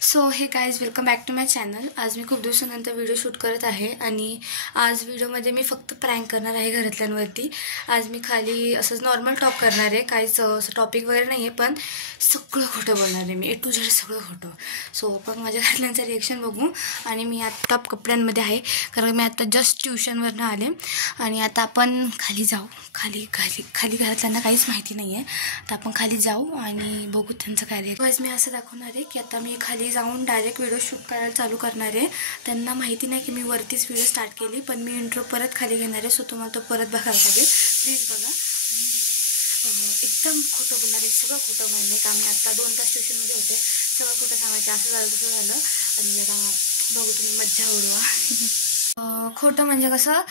So hey guys welcome back to my channel. आज मी खूप दिवसानंतर व्हिडिओ शूट करत आहे आणि आज व्हिडिओमध्ये मी फक्त प्रँक करणार आहे घरातल्यांवरती। आज मी खाली असंच नॉर्मल टॉक करणार आहे, काहीच असं टॉपिक वगैरे नाही आहे, पण सगळं खोटं बोलणार आहे मी, A to Z सगळं खोटं। सो पण माझ्या घरातल्यांचं रिएक्शन बघू। आणि मी आता कपड्यांमध्ये आहे कारण मी आता जस्ट ट्युशनवरनं आले आणि आता आपण खाली जाऊ। खाली घरातल्यांना काहीच माहिती नाही आहे, तर आपण खाली जाऊ आणि बघू त्यांचं काय रिएक्शन। आज मी असं दाखवणार आहे की आता मी खाली जाऊन डायरेक्ट व्हिडिओ शूट करायला चालू करणार आहे। त्यांना माहिती नाही की मी वरतीच व्हिडिओ स्टार्ट केली, पण मी इंट्रो परत खाली घेणार आहे। सो तुम्हाला तो परत बघायला लागेल, प्लीज बघा। एकदम खोटं बोलणार आहे, सगळं खोटं बोलणार आहे का मी आता 2 तास ट्युशनमध्ये होते, सगळं खोटं सांगायचं, असं झालं तसं झालं। आणि जरा बघू तुम्ही मज्जा उडवा। खोटं म्हणजे कसं,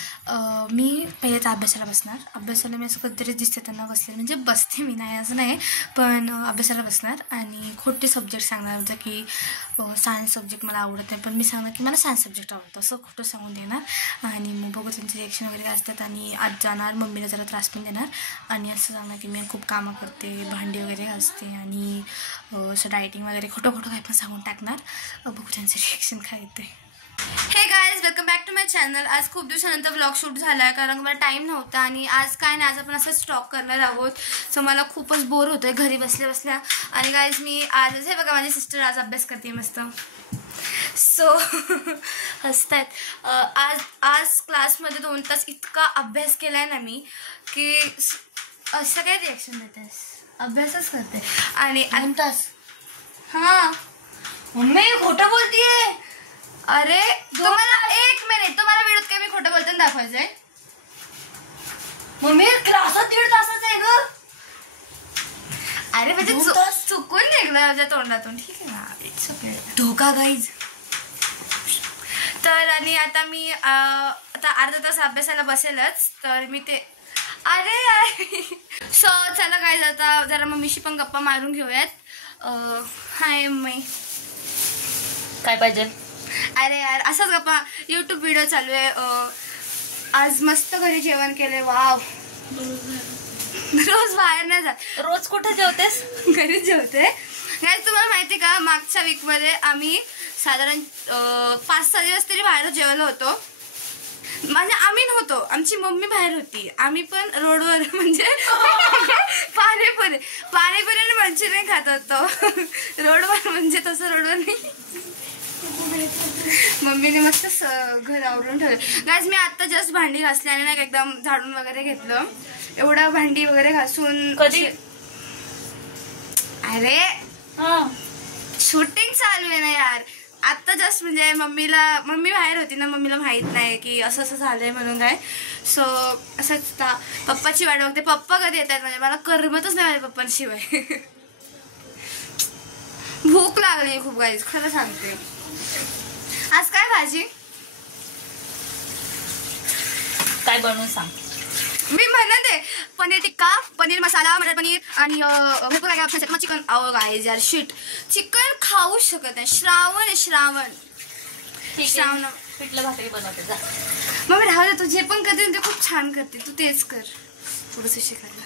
मी पहिलेच अभ्यासाला बसणार। अभ्यासाला मी असं कधीतरी दिसते त्यांना बसले, म्हणजे बसते मी नाही असं नाही, पण अभ्यासाला बसणार आणि खोटे सब्जेक्ट सांगणार, जसं की सायन्स सब्जेक्ट मला आवडत नाही, पण मी सांगणार की मला सायन्स सब्जेक्ट आवडतं, असं खोटं सांगून देणार। आणि मग बघू त्यांचे रिएक्शन वगैरे असतात आणि आज जाणार, मम्मीला जरा त्रास पण देणार आणि असं सांगणार की मी खूप कामं करते, भांडी वगैरे घासते आणि असं डायटिंग वगैरे खोटं काय पण सांगून टाकणार। बघू त्यांचं रिएक्शन काय येते। Hey guys welcome back to my channel. आज खूप दिवसानंतर व्लॉग शूट झाला आहे कारण मला टाईम नव्हता आणि आज काय नाही, आज आपण असं स्टॉक करणार आहोत। सो मला खूपच बोर होतोय घरी बसल्या बसल्या। आणि गाइज मी आज हे बघा, माझी सिस्टर आज अभ्यास करते मस्त, सो हसतायत। आज क्लासमध्ये 2 तास इतका अभ्यास केलाय ना मी की असं काय रिॲक्शन देतेस, अभ्यासच करते। आणि 2 तास हां मम्मी खोटं बोलतीये। अरे तुम्हाला 1 मिनिट, तुम्हाला व्हिडिओत काय मी खोटं बोलताना दाखवायचंय? मम्मी क्लासात 1.5 तासाचं आहे ग। अरे म्हणजे चुकून निघणार माझ्या तोंडातून, ठीक आहे ना, इट्स ओके। धोका गाईज। तर आणि आता मी आता अर्धा तास अभ्यासाला बसेलच, तर मी ते अरे सो चला गाईज आता जरा मम्मीशी पण गप्पा मारून घेऊयात। हाय मम्मी, काय पाहिजे? अरे यार असंच गप्पा, यूट्यूब व्हिडिओ चालू आहे। आज मस्त घरी जेवण केले, वाव। रोज बाहेर नाही जात, रोज कुठे जेवतेस? घरीच जेवते। गाईज तुम्हाला माहिती का, मागच्या वीकमध्ये आम्ही साधारण 5-6 दिवस तरी बाहेर जेवलो होतो। म्हणजे आम्ही नव्हतो, आमची मम्मी बाहेर होती, आम्ही पण रोडवर म्हणजे पाणीपुरी आणि मंचुरियन खात होतो रोडवर, म्हणजे तसं रोडवर नाही, मम्मीने मस्त घर आवरून ठेवलं। गाईज मी आता जस्ट भांडी घासली आणि नाही एकदम झाडून वगैरे घेतलं, एवढा भांडी वगैरे घासून कधी? अरे शूटिंग चालू आहे ना यार, आता जस्ट म्हणजे मम्मी बाहेर होती ना, मम्मीला माहित नाही की असं असं झालंय म्हणून काय। सो असंच पप्पाची वाट बघते, पप्पा कधी येतात, म्हणजे मला करमतच नाही माझ्या पप्पांशिवाय। भूक लागली खूप गाईज, खरं सांगते। आज काय भाजी? काय बनवून सांग। मी म्हणते पनीर टिक्का, पनीर मसाला, मटर पनीर आणि भरपूर काय ऑप्शन आहेत। मग चिकन, अहो गाईज यार शिट, चिकन खाऊच शकत नाही, श्रावण आहे श्रावण। पिठलं भाकरी बनवते जा। मग राहू दे, तू जे पण करते ते खूप छान करते, तू तेच कर, थोडंसं शिकायला।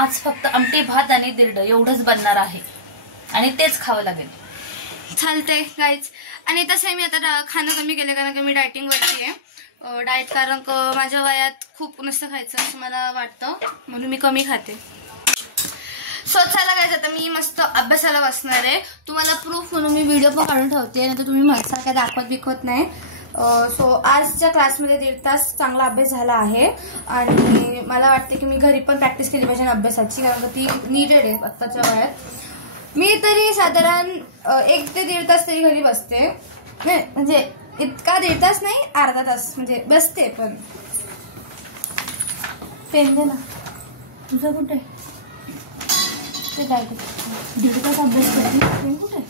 आज फक्त आमटी भात आणि दिरड एवढंच बनणार आहे आणि तेच खावं लागेल। चालते गाईज। आणि तसंही मी आता खाणं कमी केलं कारण की मी डायटिंग वरती आहे, डाएट, कारण माझ्या वयात खूप नुसतं खायचं असं मला वाटतं, म्हणून मी कमी खाते। सो चला गाईज आता मी मस्त अभ्यासाला बसणार आहे। तुम्हाला प्रूफ म्हणून मी व्हिडिओ पण काढून ठेवते, नाही तर तुम्ही माझा काय दाखवत नाही। सो आजच्या क्लासमध्ये 1.5 तास चांगला अभ्यास झाला आहे आणि मला वाटते की मी घरी पण प्रॅक्टिस केली पाहिजे अभ्यासाची, कारण ती नीडेड आहे आत्ताच्या वयात। मी तरी साधारण 1 ते 1.5 तास तरी घरी बसते, नाही म्हणजे इतका 1.5 तास नाही, अर्धा तास म्हणजे बसते। पण पेन दे ना, तुझं कुठे ते बॅग? 1.5 तास अभ्यास करते, पेन कुठे?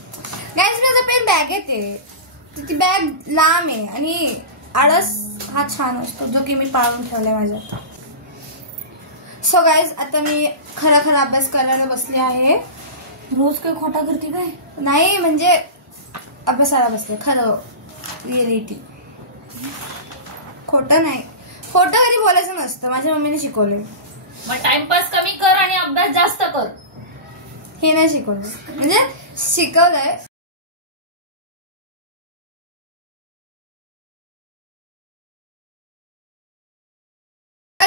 गाईज माझं पेन बॅग येते, ती बॅग लांब आहे आणि आळस हा छान असतो जो की मी पाळून ठेवलाय माझ्यात। सो गाईज आता मी खरा अभ्यास करायला बसली आहे। रोज काय खोटा करते काय? नाही म्हणजे अभ्यासाला बसते, खरं रिअलिटी, खोटं नाही। खोटं कधी बोलायचं नसतं, माझ्या मम्मीने शिकवलंय। मग टाइमपास कमी कर आणि अभ्यास जास्त कर, हे नाही शिकवलं, म्हणजे शिकवलंय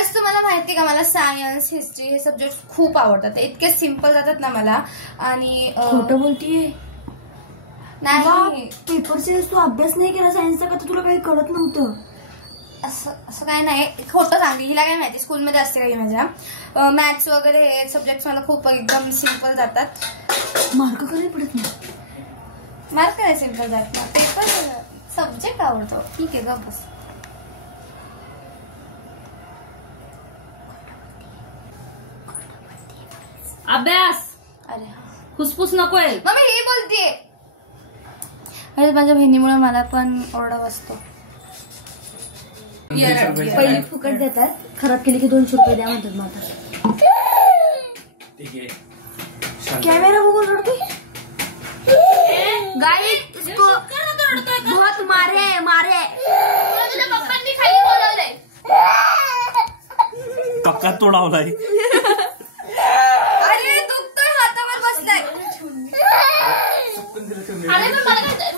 प्लस तुम्हाला माहिती का मला सायन्स हिस्ट्री हे सब्जेक्ट खूप आवडतात. ते इतके सिम्पल जातात ना मला. आणि खोटं बोलतीये नाही पेपरचे तू अभ्यास नाही केला सायन्सचा का? तर तुला काही कळत नव्हतं? असं काय नाही, खोटं सांगते. हिला काय माहिती स्कूलमध्ये असते काही माझ्या मॅथ्स वगैरे हे सब्जेक्ट मला खूप एकदम सिम्पल जातात. मार्क कधी पडत नाही. मार्क नाही सिम्पल जात ना, पेपर सब्जेक्ट आवडतो. ठीक आहे ग बस. अभ्यास अरे फुसफुस नकोय. मम्मी ही बोलतीये. अरे माझ्या बहिणीमुळे मला पण ओरडा बसतो. पहिली फुकट देतात, खराब केली की 200 रुपये द्या म्हणतात. मग आता कॅमेरा बघून रडते. गाईस इसको बहुत मारे मारे. पप्पांनी खाली बोलवलंय. कक्का तोडावलाय. अरे दुखतोय, हातावर बसलाय. अरे पण मला काय